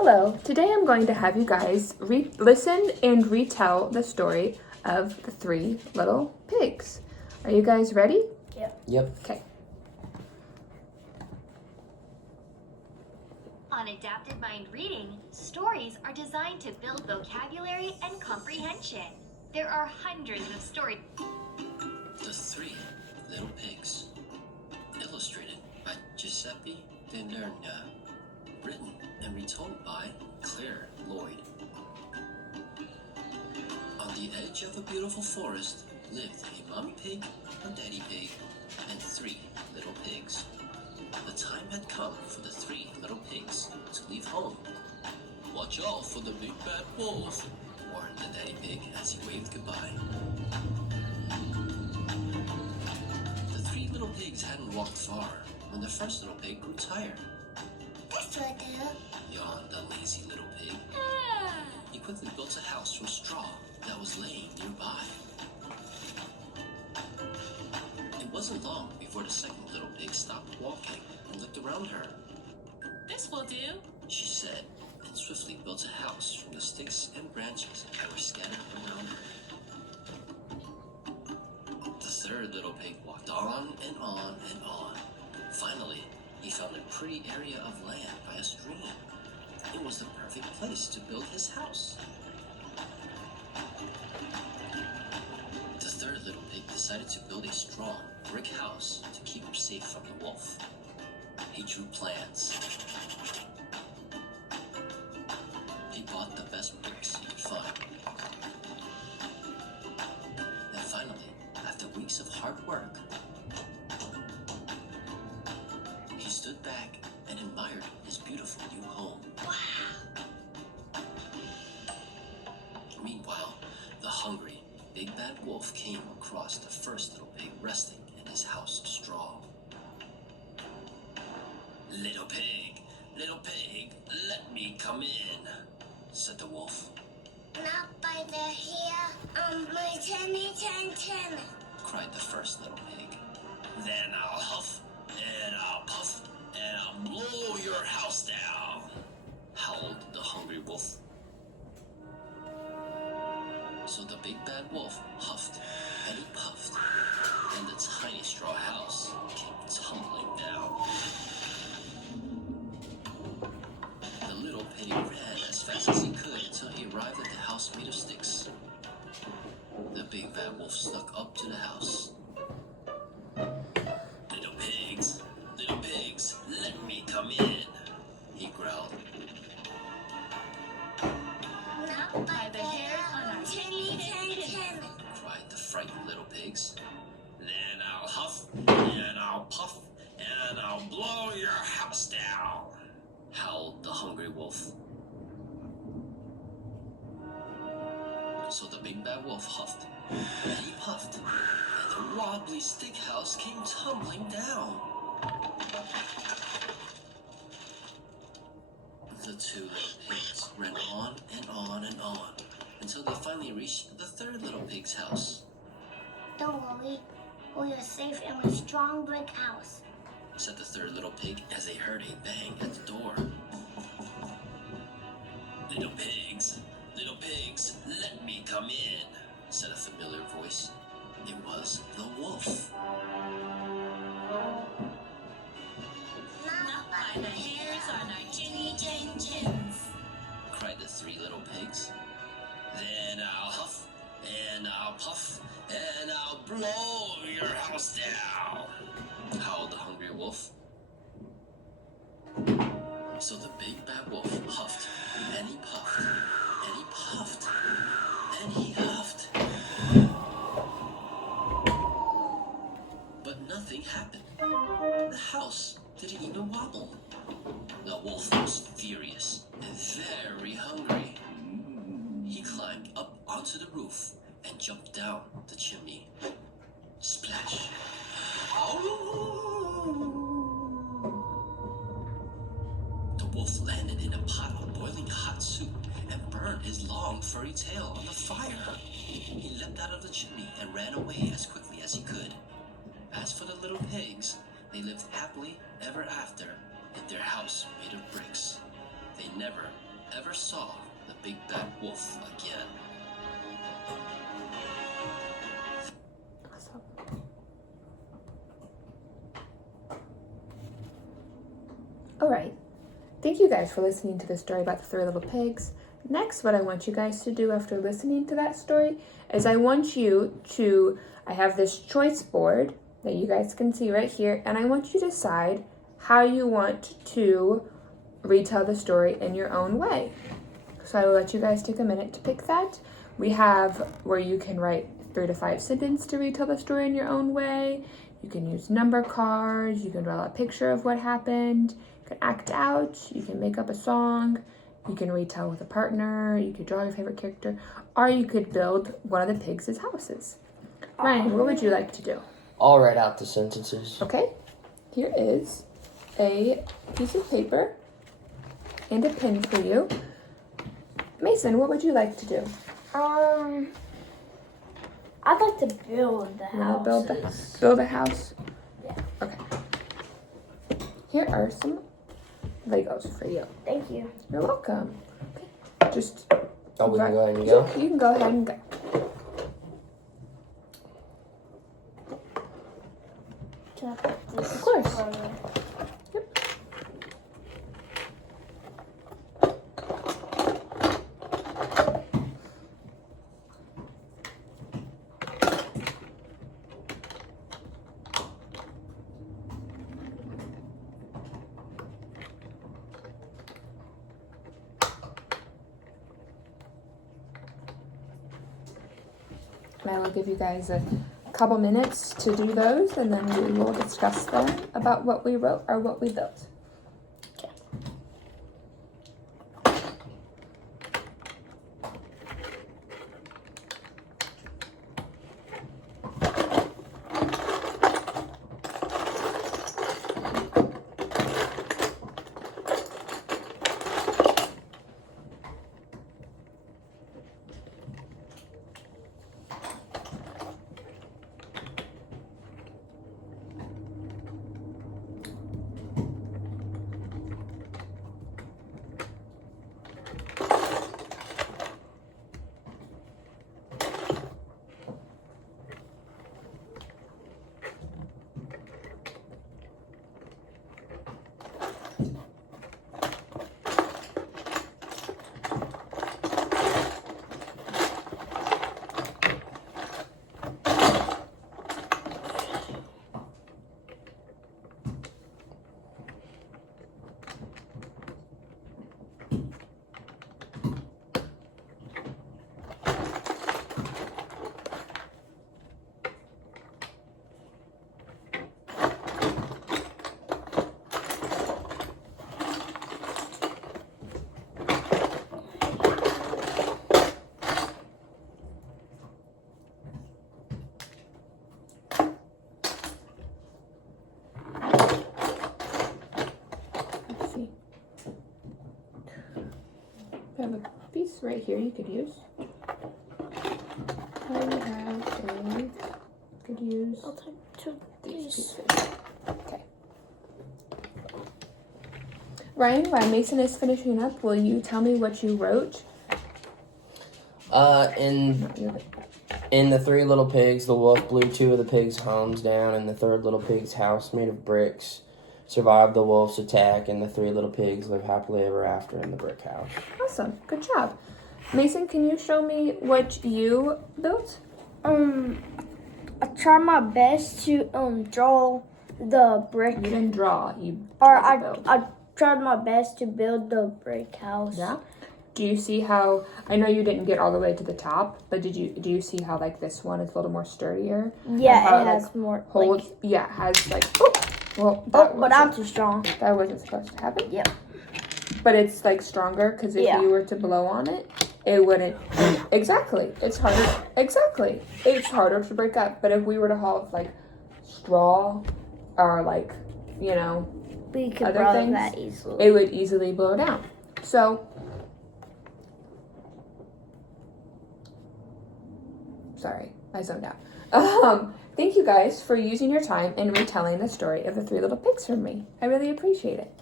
Hello, today I'm going to have you guys listen and retell the story of the three little pigs. Are you guys ready? Yep. Okay. On Adapted Mind Reading, stories are designed to build vocabulary and comprehension. There are hundreds of stories. The Three Little Pigs. Illustrated by Giuseppe De Lerna. Written and retold by Claire Lloyd. On the edge of a beautiful forest lived a mommy pig, a daddy pig, and three little pigs. The time had come for the three little pigs to leave home. "Watch out for the big bad wolf," warned the daddy pig as he waved goodbye. The three little pigs hadn't walked far when the first little pig grew tired. "This will do," yawned the lazy little pig. He quickly built a house from straw that was laying nearby. It wasn't long before the second little pig stopped walking and looked around her. "This will do," she said, and swiftly built a house from the sticks and branches that were scattered around her. The third little pig walked on and on and on. Finally, he found a pretty area of land by a stream. It was the perfect place to build his house. The third little pig decided to build a strong brick house to keep him safe from the wolf. He drew plans. He bought the best bricks he could find. And finally, after weeks of hard work, he stood back and admired his beautiful new home. Meanwhile, the hungry, big bad wolf came across the first little pig resting in his house of straw. Little pig, let me come in," said the wolf. "Not by the hair on my tinny tin tin," Cried the first little pig. "Then I'll huff, and I'll puff, and I'll blow your house down," howled the hungry wolf. So the big bad wolf huffed and he puffed, and the tiny straw house came tumbling down. The little pig ran as fast as he could until he arrived at the house made of sticks. The big bad wolf snuck up to the house. Little pigs, let me come in," he growled. "Not by the hair on tinny tin tin," Cried the frightened little pigs. "Then I'll huff, and I'll puff, and I'll blow your house down," howled the hungry wolf. So the big bad wolf huffed, and he puffed, and the wobbly stick house came tumbling down. The two little pigs ran on and on and on until they finally reached the third little pig's house. "Don't worry, we are safe in my strong brick house." Said the third little pig as they heard a bang at the door. Little pigs, let me come in," said a familiar voice. It was the wolf. "Not "By the hairs on our chinny chin chins." Cried the three little pigs. "Then I'll huff, and I'll puff, and I'll blow your house down," howled the hungry wolf. So the big bad wolf huffed, and he puffed, and he puffed, and he huffed. But nothing happened. The house didn't even wobble. The wolf was furious and very hungry. He climbed up onto the roof and jumped down the chimney. Splash! The wolf landed in a pot of boiling hot soup and burned his long furry tail on the fire. He leapt out of the chimney and ran away as quickly as he could. As for the little pigs, they lived happily ever after in their house made of bricks. They never ever saw the big bad wolf again. Awesome. All right. Thank you guys for listening to the story about the three little pigs. Next, what I want you guys to do after listening to that story is I have this choice board that you guys can see right here, and I want you to decide how you want to retell the story in your own way. So I will let you guys take a minute to pick that. We have where you can write 3 to 5 sentences to retell the story in your own way. You can use number cards, you can draw a picture of what happened, you can act out, you can make up a song, you can retell with a partner, you could draw your favorite character, or you could build one of the pigs' houses. Ryan, what would you like to do? I'll write out the sentences. Okay, here is a piece of paper and a pen for you. Mason, what would you like to do? I'd like to build the You wanna houses. build a house? Yeah. Okay. Here are some Legos for you. Thank you. You're welcome. Okay. Just Oh, we can go ahead and go? You can go ahead and go. Can I put this Of course. further? Yep. And I will give you guys a couple minutes to do those, and then we will discuss them about what we wrote or what we built. I have a piece right here you could use. Could use I'll take two of these these. pieces. Okay. Ryan, while Mason is finishing up, will you tell me what you wrote? In the three little pigs, the wolf blew 2 of the pigs' homes down, and the third little pig's house, made of bricks, survived the wolf's attack, and the 3 little pigs live happily ever after in the brick house. Awesome. Good job. Mason, can you show me what you built? I tried my best to draw the brick, You didn't draw. You or tried to build. I tried my best to build the brick house. Yeah. Do you see how? I know you didn't get all the way to the top, but do you see how like this one is a little more sturdier? Yeah, How it has more. Holds. Like, Yeah, it has like. Oh, well, that but I'm wasn't- too strong. that wasn't supposed to happen. Yep. But it's like stronger because if Yeah. you were to blow on it, it wouldn't. Exactly. It's harder. Exactly. It's harder to break up. But if we were to have like straw or like, you know, We could Other blow things? that easily. it would easily blow down. So, sorry, I zoned out. Thank you guys for using your time and retelling the story of the 3 little pigs for me. I really appreciate it.